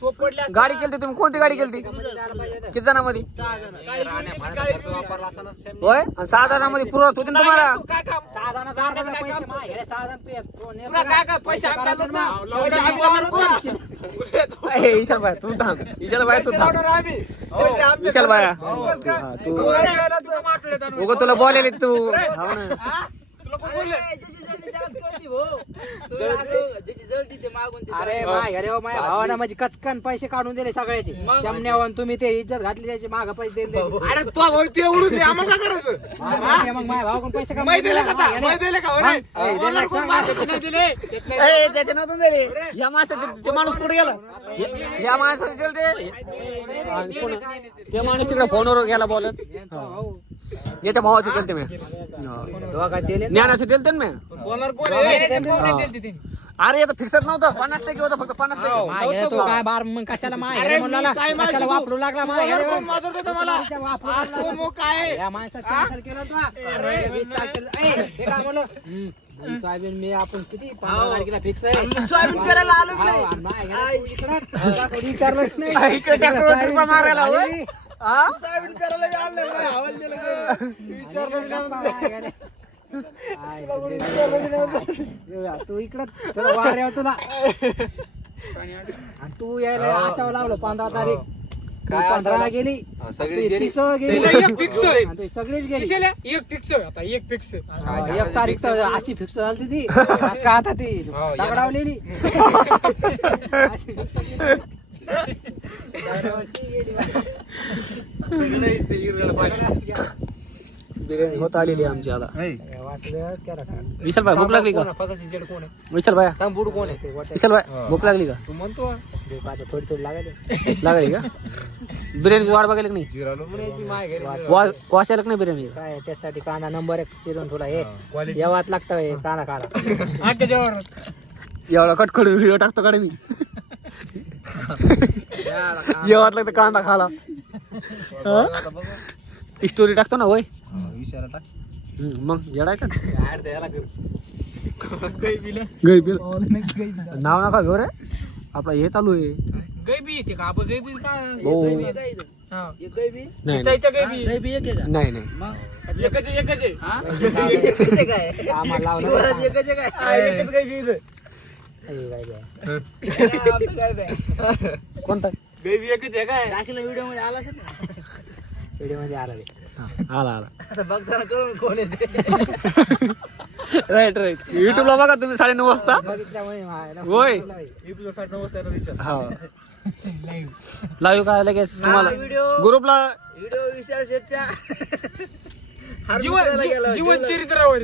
गाडी केली तुम्ही कोणती गाडी केली किती जणांमध्ये होय आणि 6 जणांमध्ये पुरवत होती ना तुम्हाला विशाल भाई तू थांब विशाल भाई तू थांब विशाल भाया तू उगा तुला बोलायला तू हो ना अरे माझ्या भावाना माझी कचकन पैसे काढून दिले सगळ्याचे शमण्यावर तुम्ही ते इज्जत घातली त्याची माग पैसे दिले अरे तू ते उडून दे आम्हाला काय करायचं मग माझ्या भावाकडून पैसे माहिती दिले का त्याच्या नव्हतं दिले या माणसाचे माणूस कुठे गेला या माणसाने दिले ते माणूस तिकडे फोनवर गेला बोलत याच्या भावाचे दिलते मी ज्ञानाचे दिलते ना मी बोलणार कोण अरे आता फिक्सच नव्हतं 50% होतं फक्त 50%. तो काय बार मग कशाला कशाला वापरू लागला या माणसात कॅन्सल केलं सोयाबीन मी आपण किती 15 तारखेला फिक्स आहे सोयाबीन करायला आलो विचारलंच नाही मारायला सोयाबीन करायला तू इकडं वाऱ्यावर तुला तू यायला आशावर लावलं 15 तारीख 15 गेली सगळीच गेली सगळीच गेली एक तारीख अशी फिक्स झाली ती का आता ती दगडावलेली बिर्याणी होत आलेली आमची आता विशाल भाई भूक लागली का विशाल भाई विशाल भाई भूक लागली का तू म्हणतो थोडी थोडी लागली का बिर्याणी वाट बघायला नाही वाश आला नाही बिर्याणी काय त्यासाठी कांदा नंबर 1 चिरून तुला हे जेवात लागतं कांदा काढा एवढा कटकट व्हिडिओ टाकतो कडे मी जेवात लागतं कांदा खाला स्टोरी टाकतो ना होय मग येडाय का नाव नका घेऊ रे आपला हे चालू आहे नाही कोणता व्हिडिओ मध्ये आला व्हिडिओ मध्ये आला आला बघताना करून कोण येते राईट युट्यूबला बघा तुम्ही 9:30 वाजता होय हो लाईव्ह काय लगेच तुम्हाला ग्रुपला व्हिडिओ विशाल शेटच्या जीवन चरित्रावर